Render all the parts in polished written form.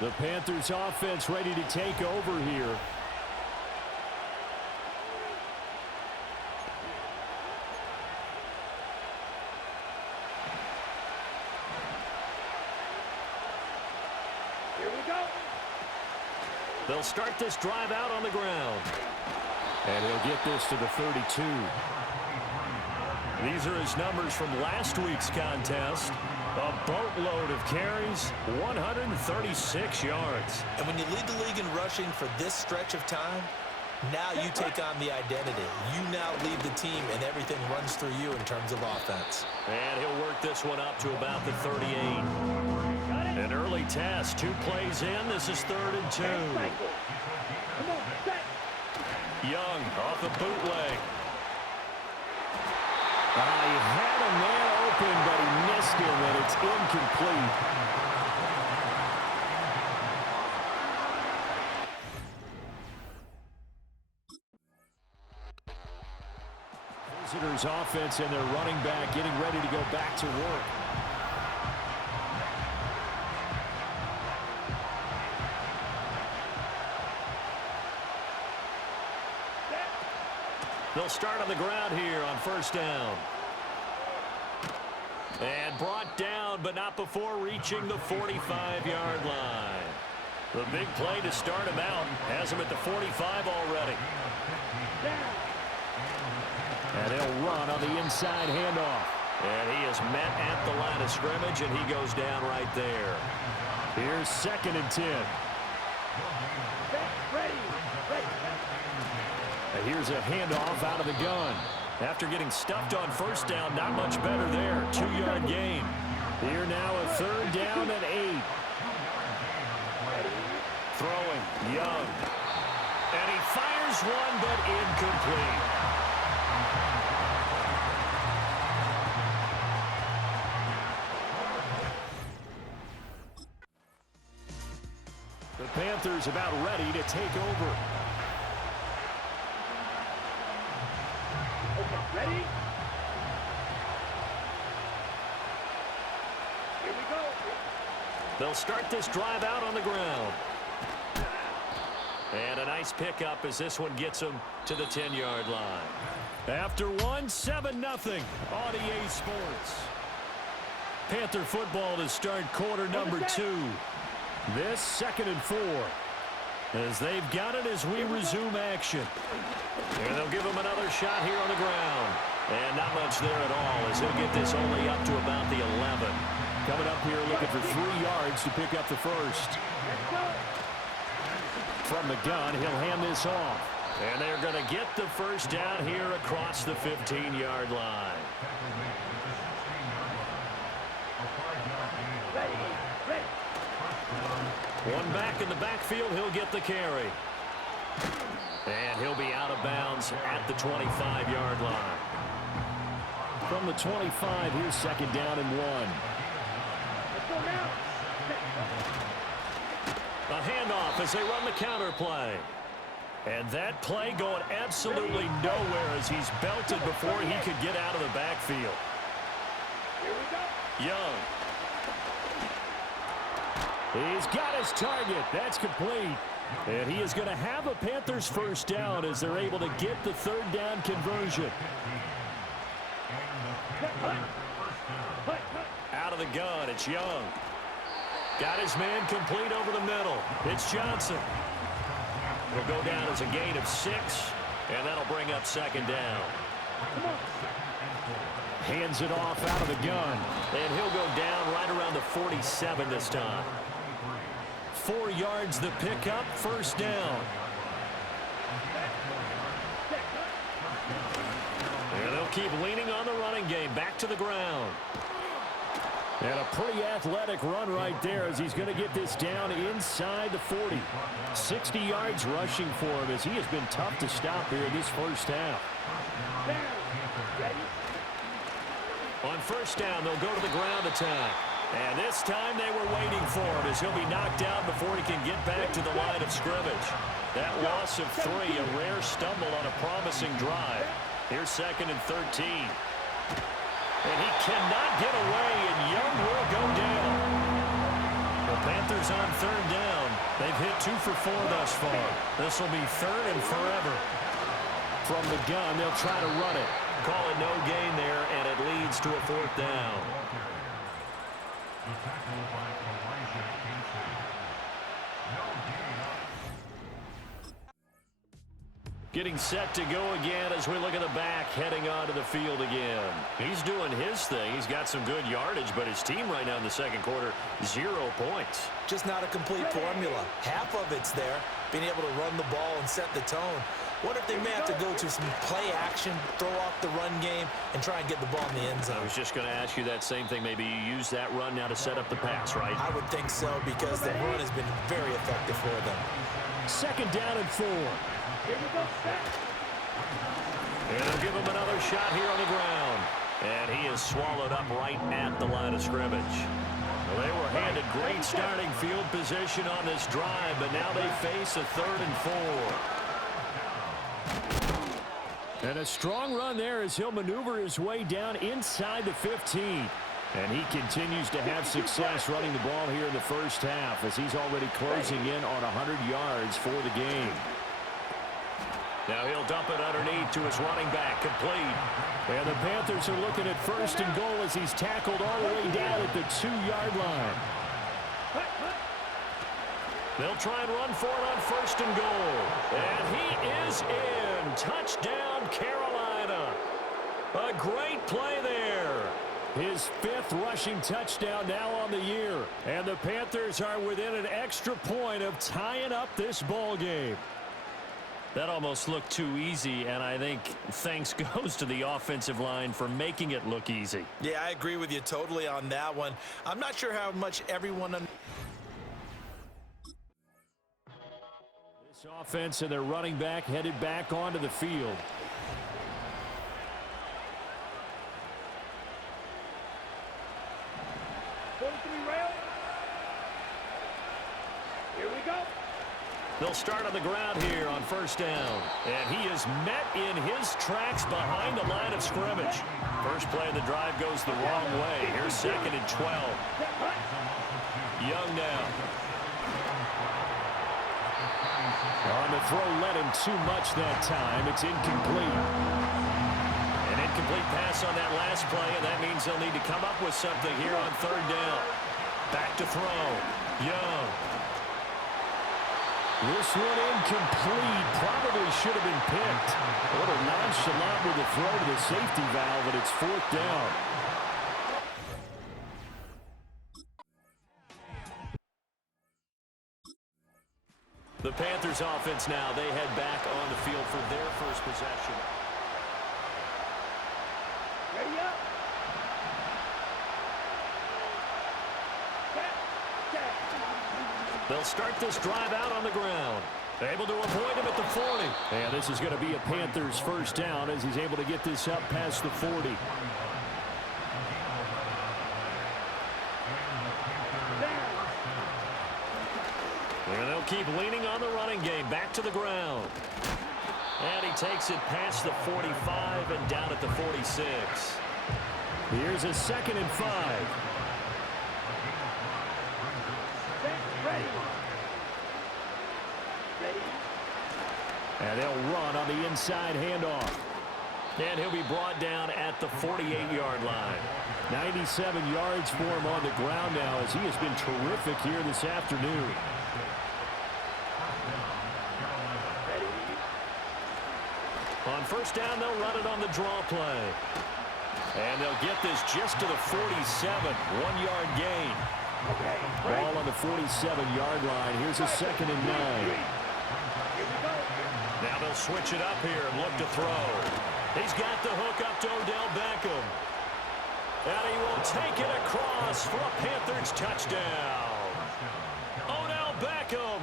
The Panthers offense ready to take over here. Here we go. They'll start this drive out on the ground. And he'll get this to the 32. These are his numbers from last week's contest. A boatload of carries, 136 yards. And when you lead the league in rushing for this stretch of time, now you take on the identity. You now lead the team, and everything runs through you in terms of offense. And he'll work this one up to about the 38. An early test, 2 plays in. This is 3rd and 2. Young off the bootleg. He had a man open, but he missed him, and it's incomplete. Visitors offense and their running back getting ready to go back to work. They'll start on the ground here on 1st down. And brought down, but not before reaching the 45-yard line. The big play to start him out has him at the 45 already. And he'll run on the inside handoff. And he is met at the line of scrimmage, and he goes down right there. Here's 2nd and 10. And here's a handoff out of the gun. After getting stuffed on 1st down, not much better there. 2-yard gain. Here now a 3rd down and 8. Throwing, Young. And he fires one, but incomplete. The Panthers about ready to take over. Ready? Here we go. They'll start this drive out on the ground. And a nice pickup as this one gets them to the 10-yard line. After one, 7-0 on EA Sports. Panther football to start quarter number 2. This 2nd and 4. As they've got it as we resume action. And they'll give him another shot here on the ground. And not much there at all as he'll get this only up to about the 11. Coming up here looking for 3 yards to pick up the first. From the gun, he'll hand this off. And they're going to get the first down here across the 15-yard line. One back in the backfield, he'll get the carry. And he'll be out of bounds at the 25-yard line. From the 25, here's 2nd down and 1. A handoff as they run the counter play. And that play going absolutely nowhere as he's belted before he could get out of the backfield. Young. He's got his target. That's complete. And he is going to have a Panthers first down as they're able to get the 3rd down conversion. Out of the gun, it's Young. Got his man complete over the middle. It's Johnson. It'll go down as a gain of 6, and that'll bring up 2nd down. Hands it off out of the gun, and he'll go down right around the 47 this time. 4 yards the pickup, 1st down. And they'll keep leaning on the running game, back to the ground. And a pretty athletic run right there as he's going to get this down inside the 40. 60 yards rushing for him as he has been tough to stop here in this first half. On 1st down, they'll go to the ground attack. And this time they were waiting for him as he'll be knocked down before he can get back to the line of scrimmage. That loss of 3, a rare stumble on a promising drive. Here's 2nd and 13. And he cannot get away, and Young will go down. The Panthers on third down. They've hit 2 for 4 thus far. This will be third and forever. From the gun, they'll try to run it. Call it no gain there, and it leads to a 4th down. Getting set to go again as we look at the back heading onto the field again. He's doing his thing. He's got some good yardage, but his team right now in the second quarter, 0 points. Just not a complete formula. Half of it's there, being able to run the ball and set the tone. What if they may have to go to some play action, throw off the run game, and try and get the ball in the end zone? I was just going to ask you that same thing. Maybe you use that run now to set up the pass, right? I would think so, because the run has been very effective for them. Second down and 4. Here we go, set. And they'll give him another shot here on the ground. And he is swallowed up right at the line of scrimmage. Well, they were handed great starting field position on this drive, but now they face a 3rd and 4. And a strong run there as he'll maneuver his way down inside the 15. And he continues to have success running the ball here in the first half as he's already closing in on 100 yards for the game. Now he'll dump it underneath to his running back, complete. And the Panthers are looking at 1st and goal as he's tackled all the way down at the 2-yard line. They'll try and run for it on 1st and goal. And he is in. Touchdown, Carolina. A great play there. His 5th rushing touchdown now on the year. And the Panthers are within an extra point of tying up this ball game. That almost looked too easy, and I think thanks goes to the offensive line for making it look easy. Yeah, I agree with you totally on that one. I'm not sure how much everyone... This offense and their running back headed back onto the field. Here we go. They'll start on the ground here on 1st down. And he is met in his tracks behind the line of scrimmage. First play of the drive goes the wrong way. Here's 2nd and 12. Young now. On the throw, led him too much that time. It's incomplete. An incomplete pass on that last play, and that means they'll need to come up with something here on 3rd down. Back to throw. Young. This one incomplete. Probably should have been picked. A little nonchalant with the throw to the safety valve, and it's 4th down. The Panthers offense now, they head back on the field for their first possession. Ready up. They'll start this drive out on the ground. Able to avoid him at the 40. And this is going to be a Panthers 1st down as he's able to get this up past the 40. And they'll keep leaning on the running game. Back to the ground. And he takes it past the 45 and down at the 46. Here's a 2nd and 5. And they'll run on the inside handoff. And he'll be brought down at the 48-yard line. 97 yards for him on the ground now as he has been terrific here this afternoon. On 1st down, they'll run it on the draw play. And they'll get this just to the 47. 1-yard gain. Ball on the 47-yard line. Here's a 2nd and 9. Now they'll switch it up here and look to throw. He's got the hook up to Odell Beckham. And he will take it across for a Panthers touchdown. Odell Beckham,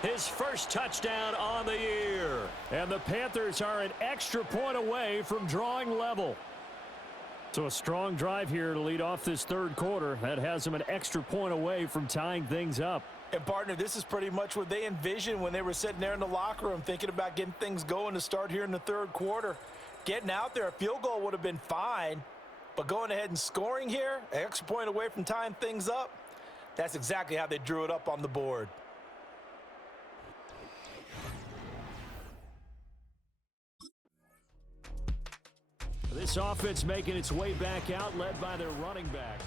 his first touchdown on the year. And the Panthers are an extra point away from drawing level. So a strong drive here to lead off this 3rd quarter. That has them an extra point away from tying things up. And, partner, this is pretty much what they envisioned when they were sitting there in the locker room thinking about getting things going to start here in the 3rd quarter. Getting out there, a field goal would have been fine. But going ahead and scoring here, an extra point away from tying things up, That's exactly how they drew it up on the board. This offense making its way back out, led by their running back.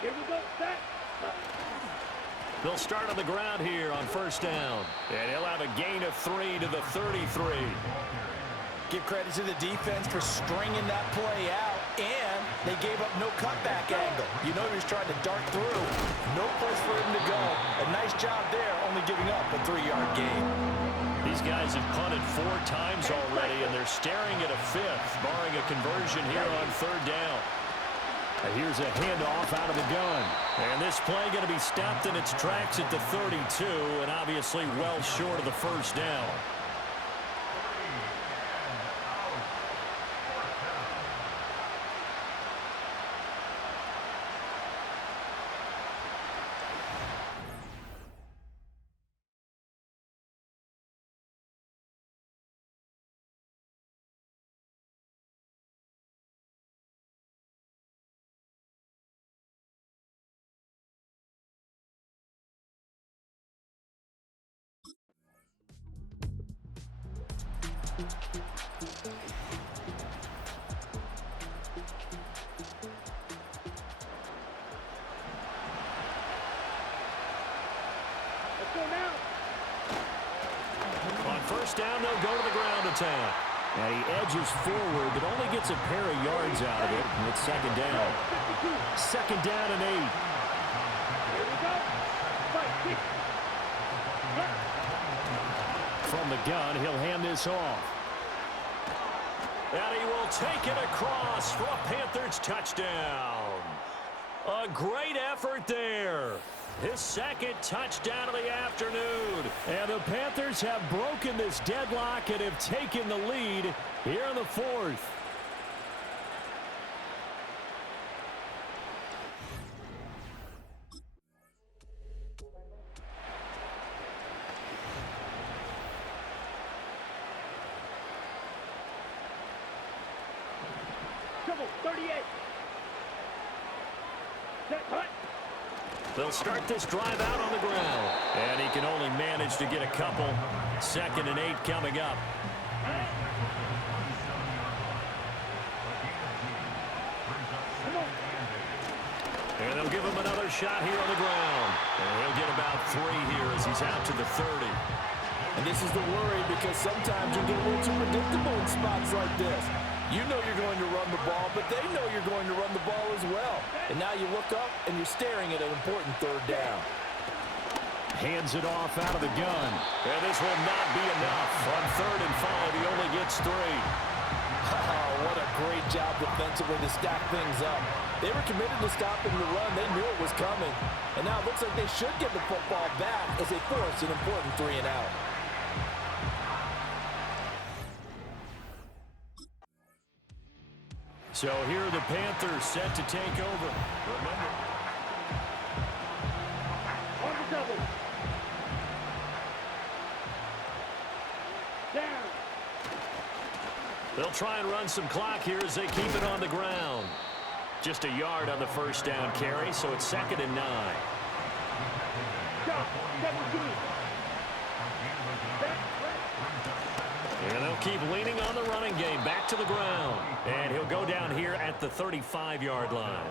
Here we go, set. They'll start on the ground here on first down. And he'll have a gain of 3 to the 33. Give credit to the defense for stringing that play out, and they gave up no cutback angle. You know he was trying to dart through. No place for him to go. A nice job there, only giving up a 3-yard gain. These guys have punted 4 times already, and they're staring at a 5th, barring a conversion here on third down. And here's a handoff out of the gun. And this play going to be stopped in its tracks at the 32, and obviously well short of the first down. Let's go now. On first down, they'll go to the ground attack. And he edges forward, but only gets a pair of yards out of it. And it's second down. Second down and 8. Here we go. 5, 6. From the gun, he'll hand this off. And he will take it across for a Panthers touchdown. A great effort there. His second touchdown of the afternoon. And the Panthers have broken this deadlock and have taken the lead here in the 4th. Trouble, 38. Set, cut. They'll start this drive out on the ground. And he can only manage to get a couple. Second and 8 coming up. And they'll give him another shot here on the ground. And he'll get about 3 here as he's out to the 30. And this is the worry, because sometimes you get a little too predictable in spots like this. You know you're going to run the ball, but they know you're going to run the ball as well. And now you look up, and you're staring at an important third down. Hands it off out of the gun. And this will not be enough. On 3rd and 5, he only gets 3. Oh, what a great job defensively to stack things up. They were committed to stopping the run. They knew it was coming. And now it looks like they should get the football back as they force an important 3 and out. So here are the Panthers set to take over. Remember, On the double. Down. they'll try and run some clock here as they keep it on the ground. Just a yard on the first down carry, so it's 2nd and 9. Stop. 17. Set, And they'll keep leaning on the running game. Back to the ground. And he'll go down here at the 35-yard line.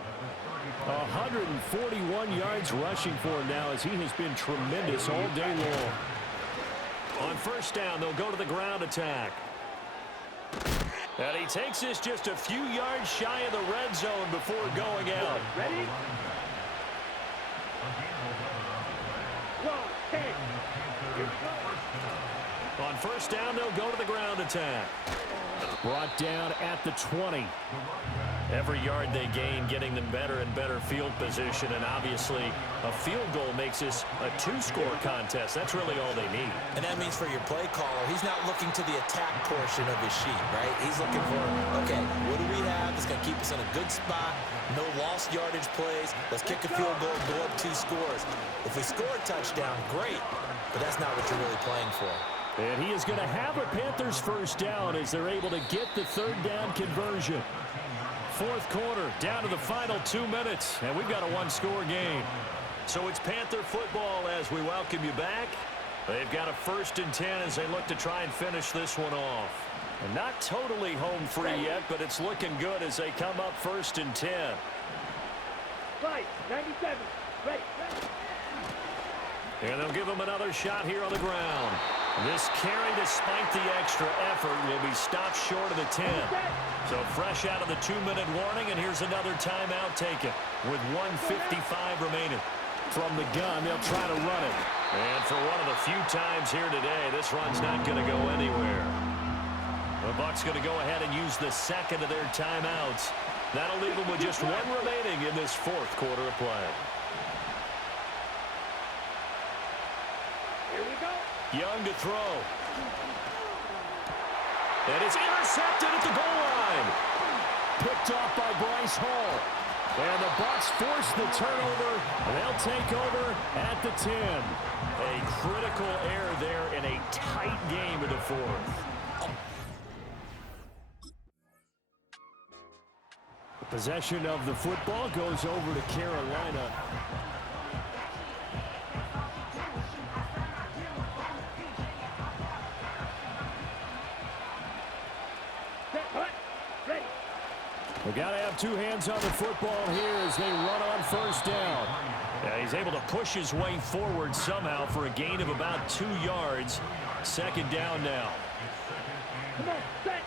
141 yards rushing for him now as he has been tremendous all day long. On first down, they'll go to the ground attack. And he takes this just a few yards shy of the red zone before going out. ready? 1, 10. Here we go. On first down, they'll go to the ground attack. Brought down at the 20. Every yard they gain, getting them better and better field position. And obviously, a field goal makes this a 2-score contest. That's really all they need. And that means for your play caller, he's not looking to the attack portion of his sheet, right? He's looking for, okay, what do we have that's going to keep us in a good spot? No lost yardage plays. Let's kick a field goal, go up 2 scores. If we score a touchdown, great. But that's not what you're really playing for. And he is going to have a Panthers first down as they're able to get the third down conversion. Fourth quarter, down to the final 2 minutes, and we've got a one-score game. So it's Panther football as we welcome you back. They've got a 1st and 10 as they look to try and finish this one off. And not totally home free yet, but it's looking good as they come up 1st and 10. Right, 97. Right. And they'll give him another shot here on the ground. This carry, despite the extra effort, will be stopped short of the 10. So fresh out of the 2-minute warning, and here's another timeout taken with 1:55 remaining. From the gun, they'll try to run it. And for one of the few times here today, this run's not going to go anywhere. The Bucs going to go ahead and use the second of their timeouts. That'll leave them with just one remaining in this fourth quarter of play. Here we go. Young to throw. And it's intercepted at the goal line. Picked off by Bryce Hall. And the Bucs force the turnover, and they'll take over at the 10. A critical error there in a tight game in the fourth. Possession of the football goes over to Carolina. We've got to have two hands on the football here as they run on first down. Yeah, he's able to push his way forward somehow for a gain of about 2 yards. Second down now. Come on, set.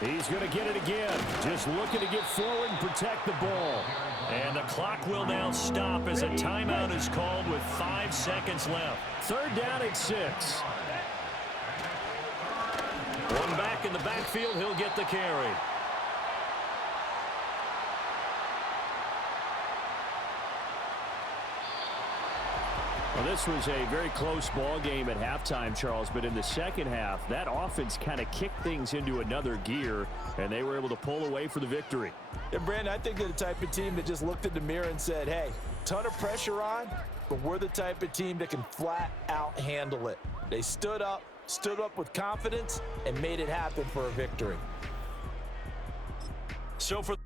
He's going to get it again. Just looking to get forward and protect the ball. And the clock will now stop as a timeout is called with 5 seconds left. Third down at 6. One back in the backfield. He'll get the carry. Well, this was a very close ball game at halftime, Charles, but in the second half, that offense kind of kicked things into another gear, and they were able to pull away for the victory. And, Brandon, I think they're the type of team that just looked in the mirror and said, hey, ton of pressure on, but we're the type of team that can flat out handle it. They stood up with confidence, and made it happen for a victory. So for